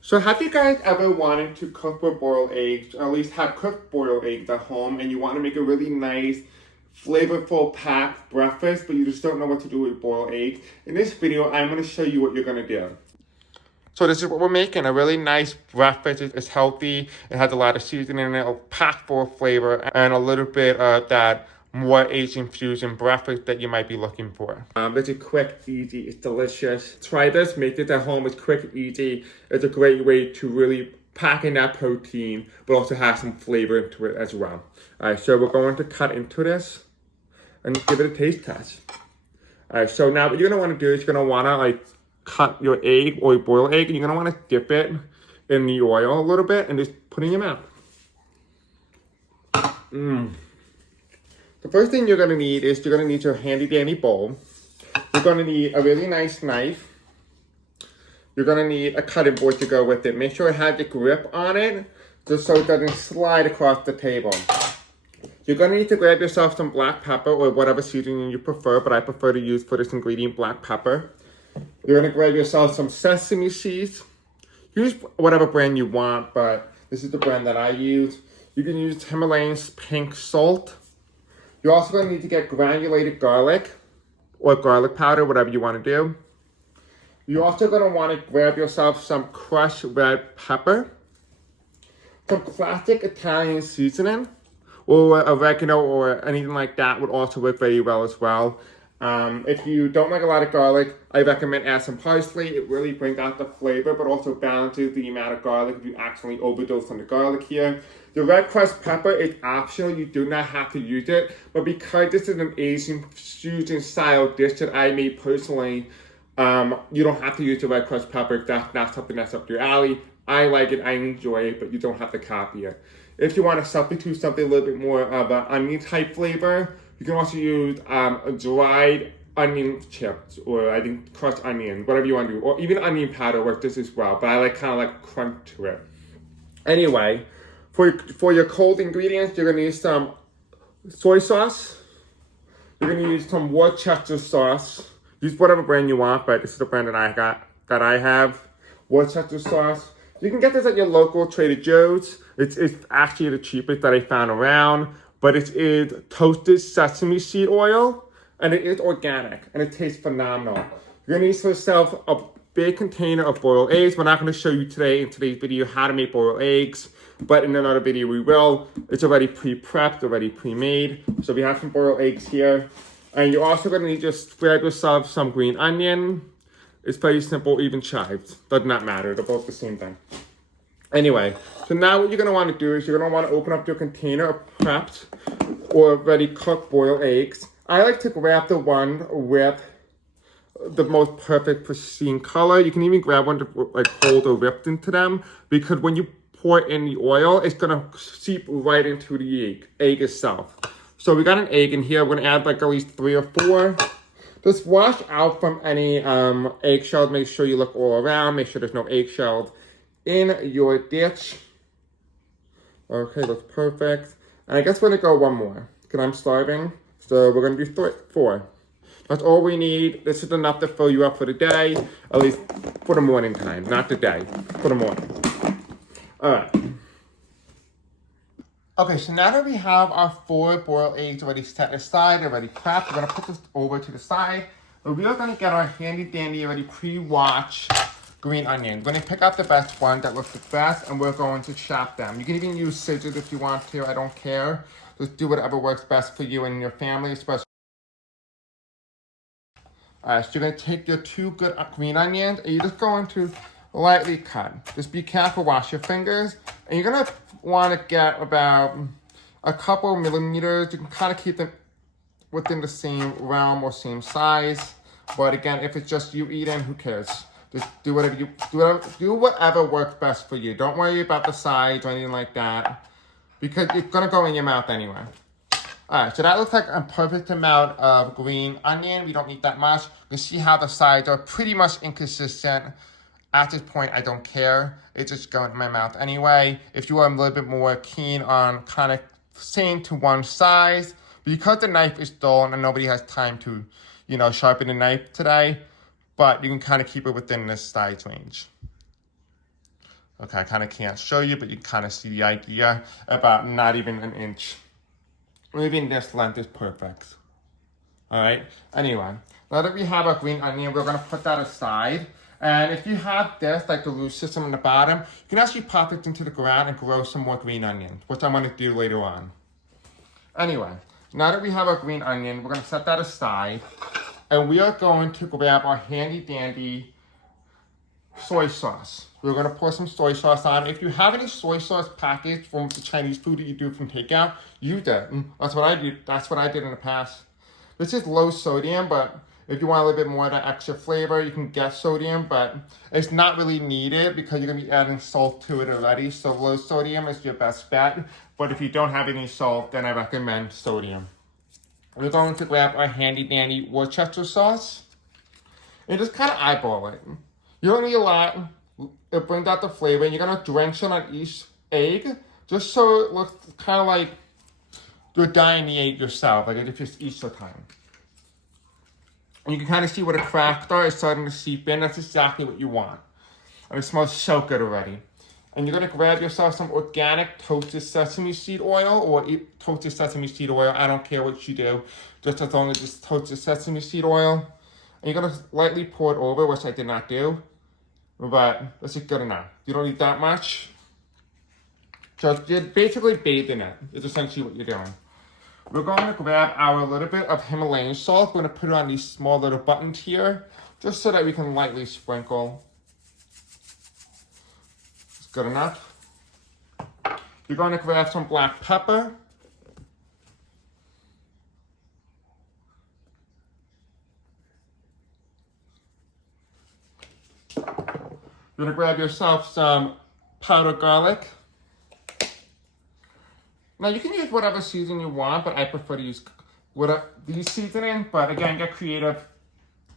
So have you guys ever wanted to cook with boiled eggs, or at least have cooked boiled eggs at home, and you want to make a really nice, flavorful, packed breakfast, but you just don't know what to do with boiled eggs? In this video, I'm going to show you what you're going to do. So this is what we're making, a really nice breakfast. It's healthy, it has a lot of seasoning in it, packed full of flavor, and a little bit of that more Asian fusion breakfast that you might be looking for. This is quick, easy, it's delicious. Try this, make this at home, it's quick, easy. It's a great way to really pack in that protein, but also have some flavor into it as well. Alright, so we're going to cut into this and give it a taste test. Alright, so now what you're going to want to do is you're going to want to cut your egg or your boiled egg, and you're going to want to dip it in the oil a little bit and just put it in your mouth. The first thing you're going to need is you're going to need your handy dandy bowl. You're going to need a really nice knife. You're going to need a cutting board to go with it. Make sure it has a grip on it just so it doesn't slide across the table. You're going to need to grab yourself some black pepper or whatever seasoning you prefer, but I prefer to use for this ingredient black pepper. You're going to grab yourself some sesame seeds. Use whatever brand you want, but this is the brand that I use. You can use Himalayan pink salt. You're also going to need to get granulated garlic or garlic powder, whatever you want to do. You're also going to want to grab yourself some crushed red pepper, some classic Italian seasoning, or oregano or anything like that would also work very well as well. If you don't like a lot of garlic, I recommend add some parsley. It really brings out the flavor, but also balances the amount of garlic if you accidentally overdose on the garlic here. The red crushed pepper is optional. You do not have to use it, but because this is an Asian fusion style dish that I made personally, you don't have to use the red crushed pepper if that's not something that's up your alley. I like it, I enjoy it, but you don't have to copy it. If you want to substitute something a little bit more of an onion type flavor, you can also use a dried onion chips, or I think crushed onion, whatever you want to do, or even onion powder works just as well, but I kind of like crunch to it. Anyway, for your cold ingredients, you're going to use some soy sauce. You're going to use some Worcestershire sauce. Use whatever brand you want, but this is the brand that I have. Worcestershire sauce. You can get this at your local Trader Joe's. It's actually the cheapest that I found around, but it is toasted sesame seed oil, and it is organic, and it tastes phenomenal. You're going to use for yourself a big container of boiled eggs. We're not going to show you today in today's video how to make boiled eggs, but in another video we will. It's already pre-prepped, already pre-made. So we have some boiled eggs here. And you're also going to need to just grab yourself some green onion. It's very simple, even chives. Does not matter, they're both the same thing. Anyway, so now what you're going to want to do is you're going to want to open up your container of prepped or ready cooked boiled eggs. I like to grab the one with the most perfect pristine color. You can even grab one to like hold or ripped into them, because when you pour it in the oil, it's going to seep right into the egg itself. So we got an egg in here. We're going to add like at least 3 or 4. Just wash out from any eggshells. Make sure you look all around. Make sure there's no eggshells in your dish. Okay, looks perfect. And I guess we're going to go one more, because I'm starving. So we're going to do 4. That's all we need. This is enough to fill you up for the day, at least for the morning time, not the day, for the morning. All right. Okay, so now that we have our 4 boiled eggs already set aside, already prepped, we're going to put this over to the side. But we are going to get our handy dandy, already pre-washed green onion. We're going to pick out the best one that looks the best, and we're going to chop them. You can even use scissors if you want to. I don't care. Just do whatever works best for you and your family, especially. Alright, so you're going to take your 2 good green onions, and you're just going to lightly cut. Just be careful, wash your fingers. And you're going to want to get about a couple millimeters. You can kind of keep them within the same realm or same size. But again, if it's just you eating, who cares? Just do whatever works best for you. Don't worry about the size or anything like that, because it's going to go in your mouth anyway. Alright, so that looks like a perfect amount of green onion. We don't need that much. You can see how the sides are pretty much inconsistent. At this point, I don't care. It's just going in my mouth anyway. If you are a little bit more keen on kind of staying to one size, because the knife is dull and nobody has time to, sharpen the knife today, but you can kind of keep it within this size range. Okay, I kind of can't show you, but you kind of see the idea. About not even an inch. Maybe this length is perfect. All right, anyway, now that we have our green onion, we're gonna put that aside. And if you have this, like the root system in the bottom, you can actually pop it into the ground and grow some more green onions, which I'm gonna do later on. Anyway, now that we have our green onion, we're gonna set that aside. And we are going to grab our handy dandy soy sauce. We're gonna pour some soy sauce on. If you have any soy sauce packaged from the Chinese food that you do from takeout, use it. That's what I do. That's what I did in the past. This is low sodium, but if you want a little bit more of that extra flavor, you can get sodium, but it's not really needed because you're gonna be adding salt to it already. So low sodium is your best bet. But if you don't have any salt, then I recommend sodium. We're going to grab our handy dandy Worcestershire sauce and just kind of eyeball it. You don't need a lot. It brings out the flavor, and you're gonna drench it on each egg, just so it looks kind of like you're dyeing the egg yourself, like if it's Easter time. And you can kind of see where the cracked are, it's starting to seep in. That's exactly what you want. And it smells so good already. And you're gonna grab yourself some organic toasted sesame seed oil or toasted sesame seed oil. I don't care what you do, just as long as it's toasted sesame seed oil. And you're gonna lightly pour it over, which I did not do, but this is good enough. You don't need that much. So you're basically bathing it, is essentially what you're doing. We're going to grab our little bit of Himalayan salt. We're going to put it on these small little buttons here, just so that we can lightly sprinkle. It's good enough. You're going to grab some black pepper. You're going to grab yourself some powdered garlic. Now you can use whatever seasoning you want, but I prefer to use these seasoning. But again, get creative,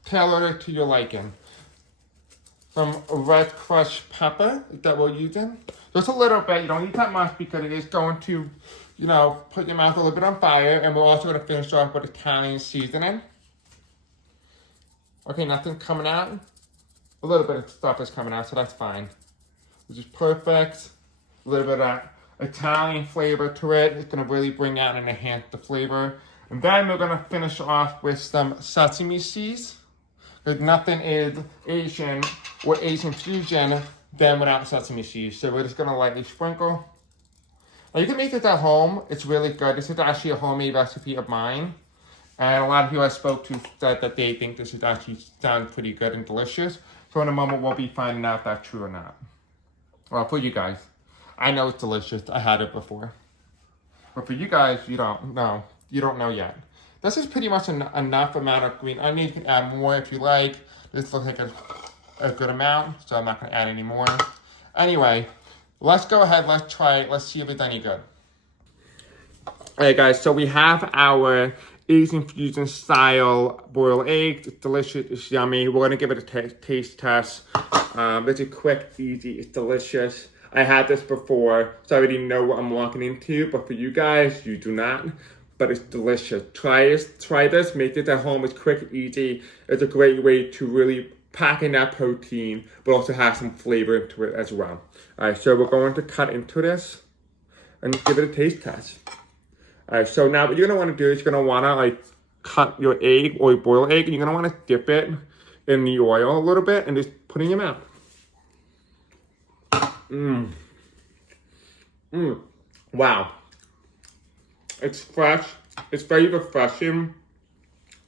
tailor it to your liking. Some red crushed pepper that we're using. Just a little bit, you don't need that much because it is going to, you know, put your mouth a little bit on fire. And we're also going to finish off with Italian seasoning. Okay, nothing coming out. A little bit of stuff is coming out, so that's fine. Which is perfect. A little bit of that Italian flavor to it. It's going to really bring out and enhance the flavor. And then we're going to finish off with some sesame seeds. Because nothing is Asian or Asian fusion than without sesame seeds. So we're just going to lightly sprinkle. Now you can make this at home. It's really good. This is actually a homemade recipe of mine. And a lot of people I spoke to said that they think this is actually sounds pretty good and delicious. So in a moment we'll be finding out if that's true or not. Well, for you guys. I know it's delicious. I had it before. But for you guys, you don't know. You don't know yet. This is pretty much enough amount of green onion. You can add more if you like. This looks like a good amount, so I'm not going to add any more. Anyway, let's go ahead. Let's try it. Let's see if it's any good. Alright guys, so we have our Asian fusion style boiled eggs. It's delicious. It's yummy. We're going to give it a taste test. It's a quick, easy. It's delicious. I had this before, so I already know what I'm walking into, but for you guys, you do not. But it's delicious. Try this, make it at home. It's quick, easy. It's a great way to really pack in that protein, but also have some flavor into it as well. Alright, so we're going to cut into this and give it a taste test. Alright, so now what you're going to want to do is you're going to want to like cut your egg or your boiled egg, and you're going to want to dip it in the oil a little bit and just put it in your mouth. Wow. It's fresh. It's very refreshing,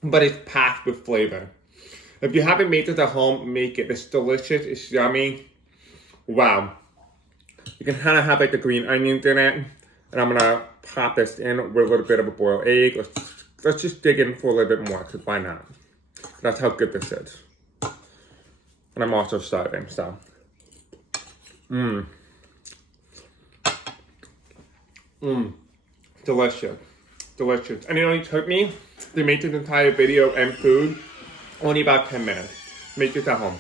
but it's packed with flavor. If you haven't made this at home, make it. It's delicious. It's yummy. Wow. You can kind of have like the green onions in it. And I'm going to pop this in with a little bit of a boiled egg. Let's just dig in for a little bit more, because why not? That's how good this is. And I'm also starving, so. Delicious. Delicious. And it only took me to make this entire video and food only about 10 minutes. Make this at home.